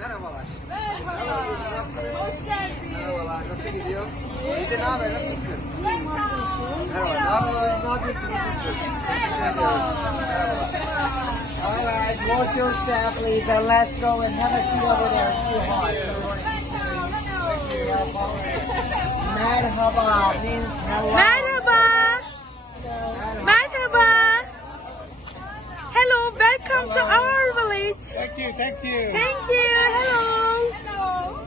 Merhabalar. Merhaba. Nasılsınız? Hoş geldin. Merhabalar. Nasıl gidiyor? Ne haber? Nasılsın? Merhaba. Ne yapıyorsun? Ne yapıyorsun? Nasılsın? Alright, watch let's go and have a seat over there. It's. Merhaba. Merhaba. Hello, welcome to our. Thank you, thank you. Thank you. Hello.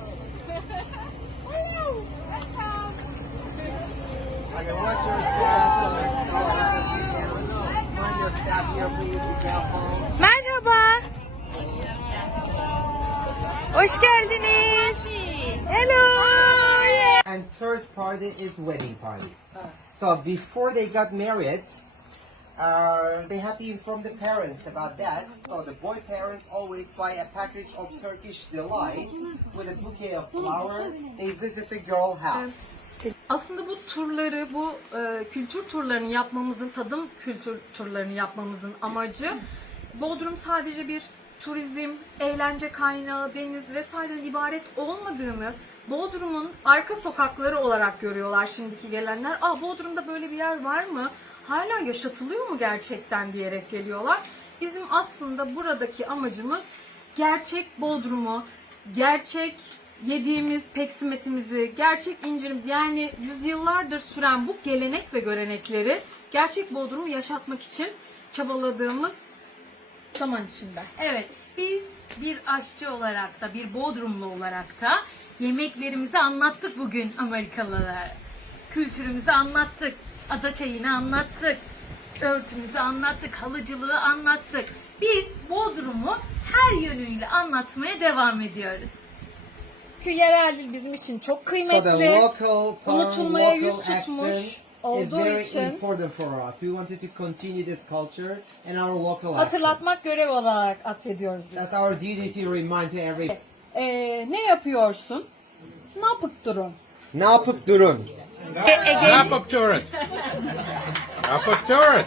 Okay, watch your step. Let's go and have a seat down. Mind your step here, please. Be careful. Merhaba. Hoş geldiniz. Hello. And third party is wedding party. So before they got married, uh, they have to inform the parents about that. So the boy parents always buy a package of Turkish delight with a bouquet of flower. They visit the girl house. Aslında bu turları, bu e, kültür turlarını yapmamızın, tadım kültür turlarını yapmamızın amacı Bodrum sadece bir turizm, eğlence kaynağı, deniz vesaire ibaret olmadığını Bodrum'un arka sokakları olarak görüyorlar şimdiki gelenler. Aa Bodrum'da böyle bir yer var mı? Hala yaşatılıyor mu gerçekten diyerek geliyorlar. Bizim aslında buradaki amacımız gerçek Bodrum'u, gerçek yediğimiz peksimetimizi, gerçek incirimizi yani yüzyıllardır süren bu gelenek ve görenekleri gerçek Bodrum'u yaşatmak için çabaladığımız zaman içinde. Evet, biz bir aşçı olarak da, bir Bodrumlu olarak da yemeklerimizi anlattık bugün Amerikalılara. Kültürümüzü anlattık, ada çayını anlattık, örtümüzü anlattık, halıcılığı anlattık. Biz Bodrum'u her yönüyle anlatmaya devam ediyoruz. Çünkü yerel dil bizim için çok kıymetli. unutulmaya yüz tutmuş olduğu very için important for us. We wanted to continue this culture and our local accent. hatırlatmak görev olarak atfediyoruz biz. That's our duty to remind to every. Ee, ne yapıyorsun? Ne yapıp durun? Ne yapıp durun? Napok turret. Napok turret.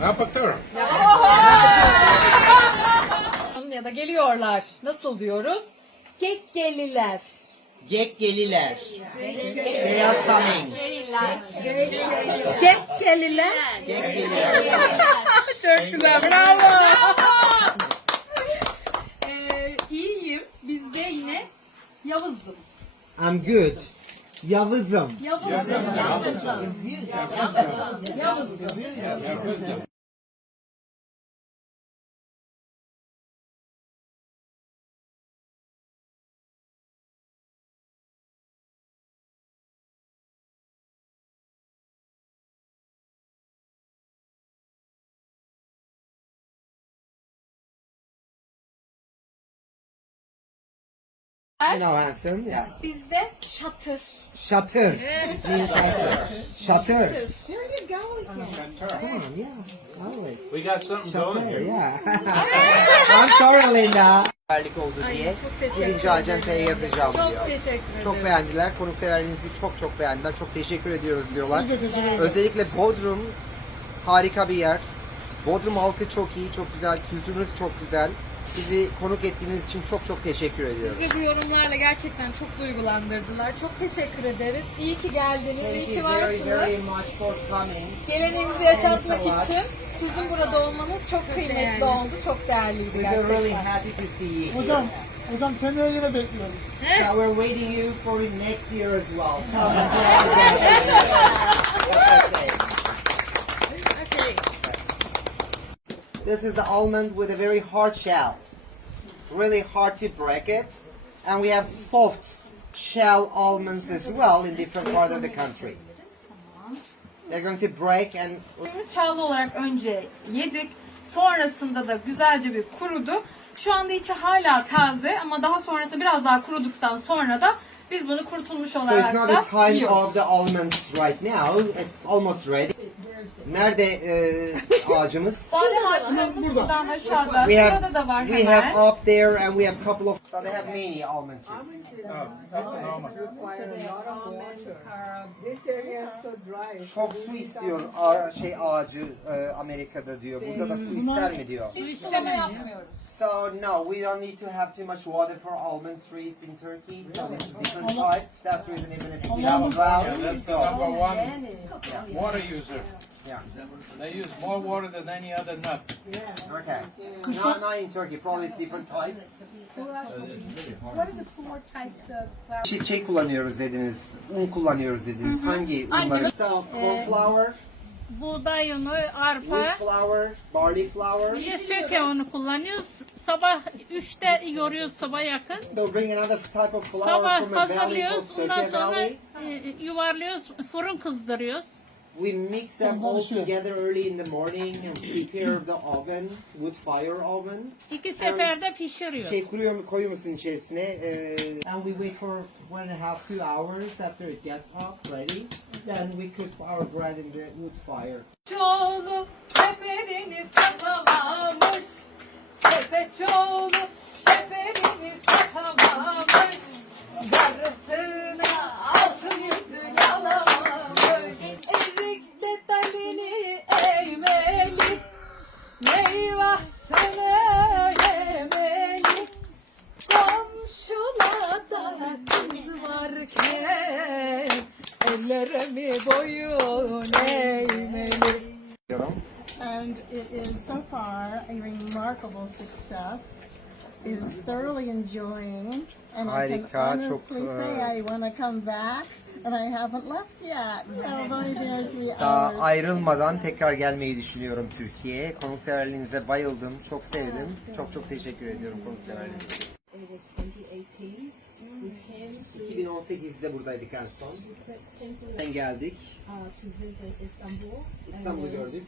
Napok turret. Ya da geliyorlar. Nasıl diyoruz? Kek geliler. Gek geliler. They are coming. Kek geliler. Çok güzel. Bravo. ee, iyiyim. Bizde yine Yavuz'um. I'm good. Yavuzum. Yavuz'um. Yavuz'um. You know, handsome. Yeah. Bizde şatır. You Come on, yeah. Always. We got something going here. yeah. I'm sorry Linda. Güzellik oldu diye çok teşekkür birinci ederim. yazacağım Çok diyor. teşekkür ederim. Çok beğendiler. Konukseverliğinizi çok çok beğendiler. Çok teşekkür ediyoruz diyorlar. Özellikle Bodrum harika bir yer. Bodrum halkı çok iyi, çok güzel. Kültürünüz çok güzel. Bizi konuk ettiğiniz için çok çok teşekkür ediyoruz. Bizi bu yorumlarla gerçekten çok duygulandırdılar. Çok teşekkür ederiz. İyi ki geldiniz, iyi Thank ki very very varsınız. much for coming. Geleneğimizi yaşatmak için sizin burada olmanız çok kıymetli oldu. Çok değerliydi We were really gerçekten. happy to see you. here. Hocam, hocam seneye yine bekliyoruz. So we're waiting you for next year as well. Come and do our best. That's what I say. This is the almond with a very hard shell. Really hard to break it. And we have soft shell almonds as well in different part of the country. They're going to break and Biz çağlı olarak önce yedik. Sonrasında da güzelce bir kurudu. Şu anda içi hala taze ama daha sonrasında biraz daha kuruduktan sonra da biz bunu kurutulmuş so it's olarak not da the time yiyoruz. of the almonds right now. It's almost ready. Nerede e, ağacımız? Badem ağaçlarımız buradan aşağıda. We have, Şurada da var we hemen. have up there and we have a couple of so they have many almond trees. This area is so dry. Çok su istiyor şey ağacı e, Amerika'da diyor. Burada da su ister mi diyor. Biz sulama yapmıyoruz. So no, we don't need to have too much water for almond trees in Turkey. So it's different types. That's the reason even if you have a Yeah, drought. that's the number one water user. Yeah. They use more water than any other nut. Okay. Not, not in Turkey. Probably it's different type. Şey, şey kullanıyoruz dediniz. Un kullanıyoruz dediniz. Hangi unları? So corn flour, Buğday unu, arpa, wheat flour, barley flour. bir söke unu kullanıyoruz. Sabah 3'te yoruyoruz sabah yakın. So bring another type of flour Sabah from a valley called hazırlıyoruz. Ondan Söke sonra Valley. e, yuvarlıyoruz. Fırın kızdırıyoruz. We mix them all together early in the morning and prepare the oven, wood fire oven. İki seferde pişiriyoruz. Şey kuruyor, koyuyor musun içerisine? Ee, and we wait for one and a half, two hours after it gets up, ready. Then we cook our bread in the wood fire. Çoğulu seferini satamamış. Sepeçoğlu seferini satamamış. Darısına and it is so far a remarkable success. Is thoroughly enjoying, and I Harika, can çok, honestly say I want to come back, and I haven't left yet. So I've only been here three Daha hours. ayrılmadan tekrar gelmeyi düşünüyorum Türkiye'ye. Konukseverliğinize bayıldım. Çok sevdim. Çok çok teşekkür ediyorum konukseverliğinize. 2018'de buradaydık en son. Ben geldik. İstanbul'u gördük.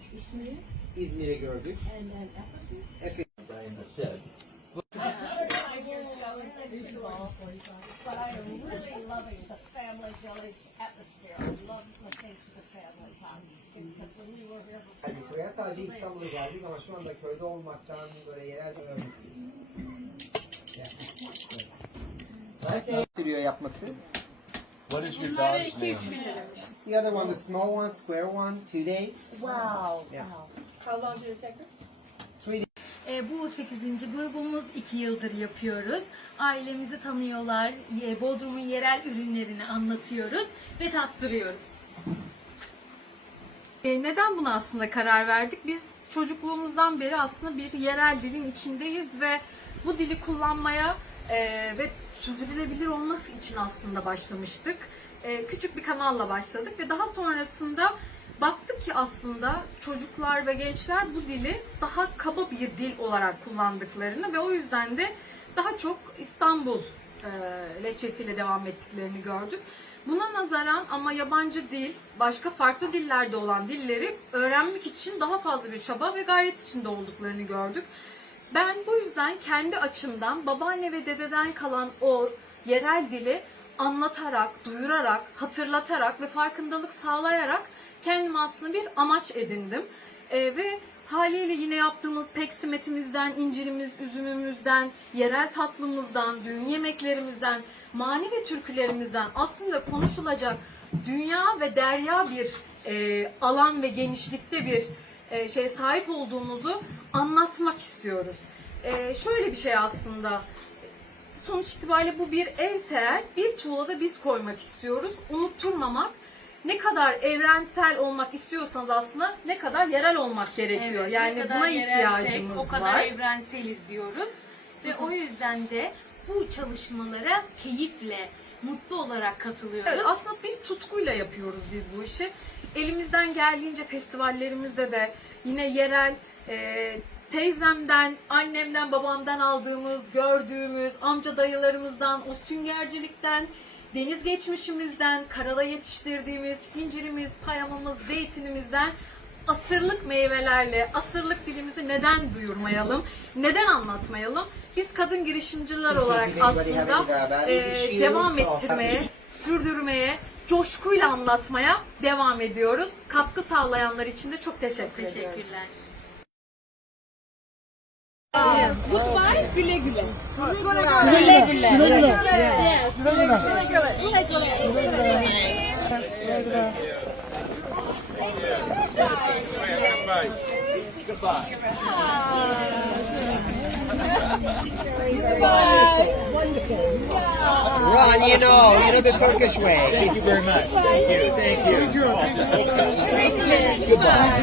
İzmir'i gördük. Efes. Hani buraya sadece İstanbul'a geldik ama şu anda köyde olmaktan böyle yerel öğrendik. Sürüyor yapması. What is your dog's name? The other one, the small one, square one, two days. Wow. Yeah. E, bu 8. grubumuz 2 yıldır yapıyoruz. Ailemizi tanıyorlar, ye- Bodrum'un yerel ürünlerini anlatıyoruz ve tattırıyoruz. E, neden buna aslında karar verdik? Biz çocukluğumuzdan beri aslında bir yerel dilin içindeyiz ve bu dili kullanmaya e, ve sürdürülebilir olması için aslında başlamıştık. E, küçük bir kanalla başladık ve daha sonrasında baktık ki aslında çocuklar ve gençler bu dili daha kaba bir dil olarak kullandıklarını ve o yüzden de daha çok İstanbul e, lehçesiyle devam ettiklerini gördük. Buna nazaran ama yabancı dil, başka farklı dillerde olan dilleri öğrenmek için daha fazla bir çaba ve gayret içinde olduklarını gördük. Ben bu yüzden kendi açımdan babaanne ve dededen kalan o yerel dili anlatarak, duyurarak, hatırlatarak ve farkındalık sağlayarak kendime aslında bir amaç edindim. Ee, ve haliyle yine yaptığımız peksimetimizden, incirimiz, üzümümüzden, yerel tatlımızdan, düğün yemeklerimizden, manevi türkülerimizden aslında konuşulacak dünya ve derya bir e, alan ve genişlikte bir e, şey sahip olduğumuzu anlatmak istiyoruz. E, şöyle bir şey aslında sonuç itibariyle bu bir evse eğer bir tuğla da biz koymak istiyoruz. Unutturmamak ne kadar evrensel olmak istiyorsanız aslında ne kadar yerel olmak gerekiyor. Evet, yani buna yerelsek, ihtiyacımız o kadar var. evrenseliz diyoruz. Ve o yüzden de bu çalışmalara keyifle, mutlu olarak katılıyoruz. Evet, aslında bir tutkuyla yapıyoruz biz bu işi. Elimizden geldiğince festivallerimizde de yine yerel e, teyzemden, annemden, babamdan aldığımız, gördüğümüz, amca dayılarımızdan, o süngercilikten, deniz geçmişimizden, karada yetiştirdiğimiz incirimiz, payamamız, zeytinimizden asırlık meyvelerle, asırlık dilimizi neden duyurmayalım, neden anlatmayalım? Biz kadın girişimciler olarak aslında e, devam ettirmeye, sürdürmeye coşkuyla anlatmaya devam ediyoruz. Katkı sağlayanlar için de çok teşekkür ediyoruz. Teşekkürler. Ron, you know, you know the Turkish way. Thank you very much. Thank you. Thank you. Goodbye.